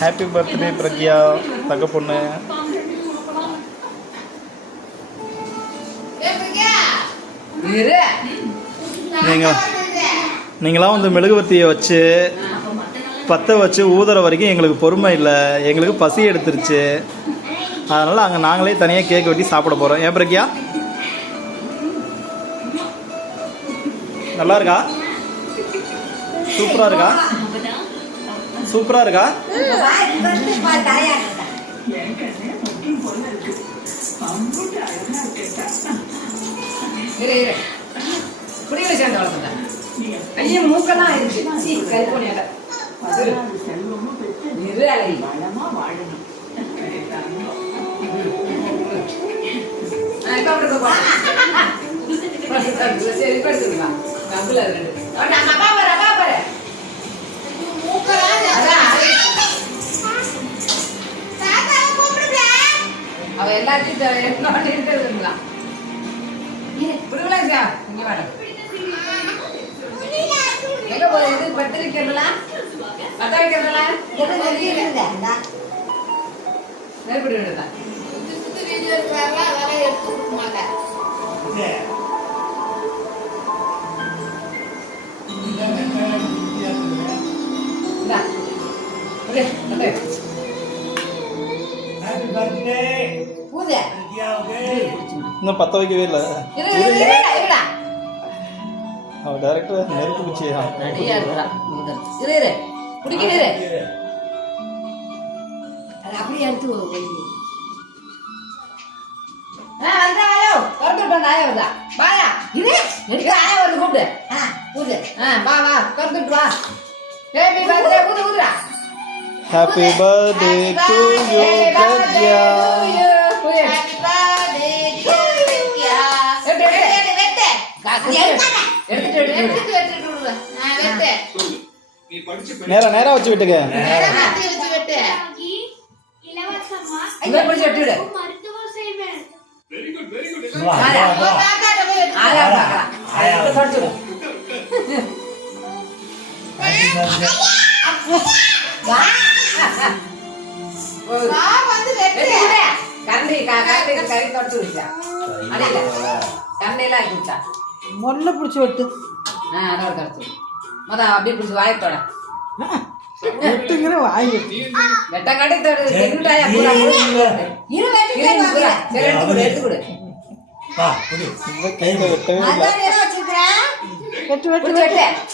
Happy birthday Pragya தங்க பொண்ணு. நீங்களாம் வந்து மெழுகுவர்த்தியை வச்சு பற்ற வச்சு ஊதுற வரைக்கும் எங்களுக்கு பொறுமை இல்லை, எங்களுக்கு பசி எடுத்துருச்சு. அதனால் அங்கே நாங்களே தனியாக கேக் வெட்டி சாப்பிட போகிறோம். ஏன் பிரக்யா நல்லா இருக்கா? சூப்பராக இருக்கா? சூப்பராக இருக்கா? ஐயா மூக்கெல்லாம் ஆயிடுச்சு. அவ எல்லாத்தையும் எங்க போல இது பத்து வைக்கிறதுல பத்த வைக்கிறதுல நெருப்படி விடுதா எடுத்து கொடுக்க மாட்டேன். இன்னும் பற்ற வைக்கவே இல்லை. அவன் டைரக்டர் நெருப்பு குச்சியா அப்படியே எடுத்து happy birthday to you Pragya. நேரா வச்சு விட்டுங்க. மொல்ல பிடிச்சி விட்டு அப்படியே பிடிச்சி வாயத்தோட வாய் வெட்ட கடை வெட்டவே இல்லை. வெட்டு வெட்டு